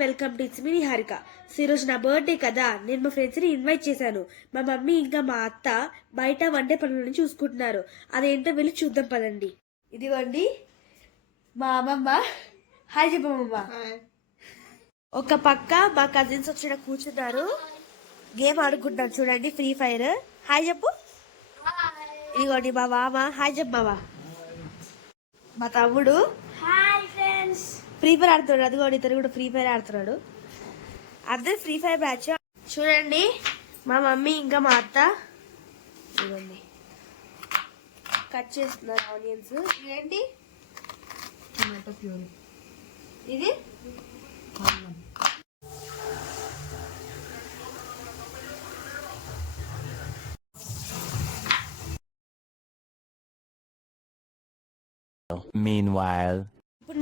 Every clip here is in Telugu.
To it's me Harika so ఈరోజు నా బర్త్డే కదా నేను మా ఫ్రెండ్స్ని ఇన్వైట్ చేశాను. మా మమ్మీ ఇంకా మా అత్త బయట వండే పనులను చూసుకుంటున్నారు. అదేంటో వెళ్ళి చూద్దాం పదండి. ఇదిగోండి మా అమ్మమ్మ. హాయ్ చెప్పమ్మమ్మ. ఒక పక్క మా కజిన్స్ వచ్చి ఈడ కూర్చున్నారు. గేమ్ ఆడుకుంటున్నారు చూడండి ఫ్రీ ఫైర్ హాయ్ చెప్పు. ఇదిగోండి మా మామ. హాయ్ చెప్పు మామ. మా తమ్ముడు. ఫ్రీ ఫైర్ ఆడుతున్నాడు. అదిగోండి ఇతను కూడా ఫ్రీ ఫైర్ ఆడుతున్నాడు. అందరు ఫ్రీ ఫైర్ బ్యాచ్ చూడండి మా మమ్మీ ఇంకా మా అత్త ఇదిగోండి కట్ చేస్తున్నారు ఆనియన్స్ ఇదేంటి? టమాటో ప్యూరీ ఇది? Meanwhile.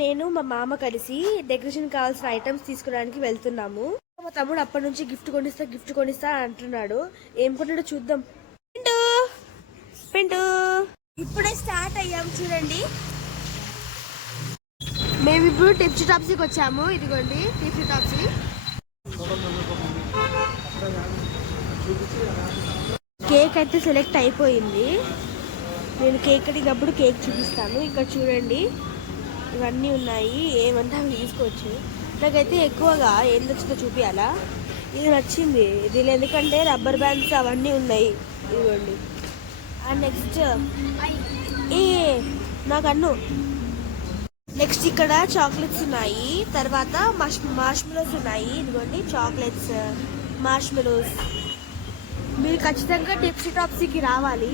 నేను మా మామ కలిసి డెకరేషన్ కావాల్సిన ఐటమ్స్ తీసుకోవడానికి వెళ్తున్నాము. మా తమ్ముడు అప్పటి నుంచి గిఫ్ట్ కొనిస్తా గిఫ్ట్ కొనిస్తా అంటున్నాడు. ఏం కొన్నాడో చూద్దాం. పిండు! పిండు! ఇప్పుడే స్టార్ట్ అయ్యాము చూడండి. మేము ఇప్పుడు టిప్స్ టాప్సీకి వచ్చాము. ఇదిగోండి టిప్స్ టాప్సీ. కేక్ అయితే సెలెక్ట్ అయిపోయింది. నేను కేక్ అడిగినప్పుడు కేక్ చూపిస్తాను. ఇక్కడ చూడండి. ఇవన్నీ ఉన్నాయి ఏమంటే అవి తీసుకోవచ్చు నాకైతే ఎక్కువగా ఏం నచ్చిందో చూపించాలా ఇది నచ్చింది. దీని ఎందుకంటే రబ్బర్ బ్యాండ్స్ అవన్నీ ఉన్నాయి. ఇదిగోండి. అండ్ నెక్స్ట్ ఏ నాకు అన్ను నెక్స్ట్ ఇక్కడ చాక్లెట్స్ ఉన్నాయి. తర్వాత మాష్ మార్ష్మెలోస్ ఉన్నాయి. ఇదిగోండి చాక్లెట్స్ మార్ష్మెలోస్ మీరు ఖచ్చితంగా టిప్సీ టాప్సీకి రావాలి.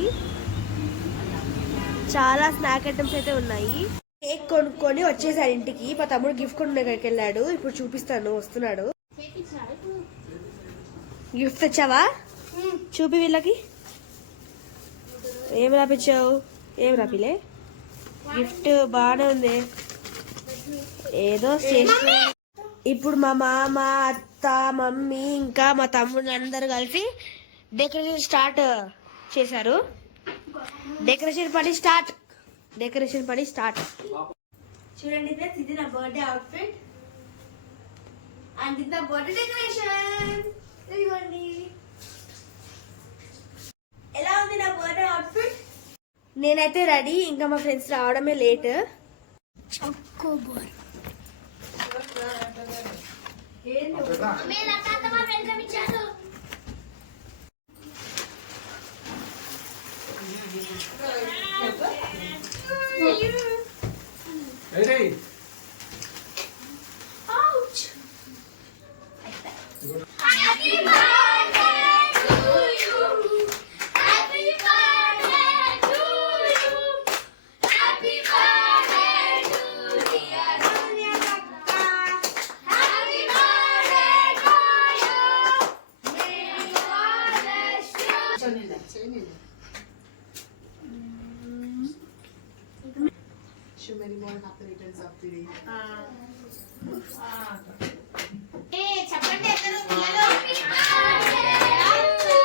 చాలా స్నాక్ ఐటమ్స్ అయితే ఉన్నాయి. కేక్ కొనుక్కొని వచ్చేసారు ఇంటికి. మా తమ్ముడు గిఫ్ట్ కొనుక్కి వెళ్ళాడు. ఇప్పుడు చూపిస్తాను వస్తున్నాడు. గిఫ్ట్ తెచ్చావా? చూపి వీళ్ళకి. ఏం రాపించావు? ఏం రాపిలే? గిఫ్ట్ బాగానే ఉంది. ఏదో స్టేషనరీ ఇప్పుడు మా మామ అత్త మమ్మీ ఇంకా మా తమ్ముడు అందరు కలిసి డెకరేషన్ స్టార్ట్ చేశారు. డెకరేషన్ పని స్టార్ట్. డెకరేషన్ పని స్టార్ట్. చూడండి ఫ్రెండ్స్ ఇది నా బర్త్డే అవుట్ఫిట్ అండ్ ఇది నా బర్త్డే డెకరేషన్. ఇదిగోండి. ఎలా ఉంది నా బర్త్డే అవుట్ఫిట్ నేనైతే రెడీ ఇంకా మా ఫ్రెండ్స్ రావడమే లేట్. మీరు Wish you many more happy returns of the day. ఏ చెప్పండి అందరూ పిల్లలు హ్యాపీ బర్త్డే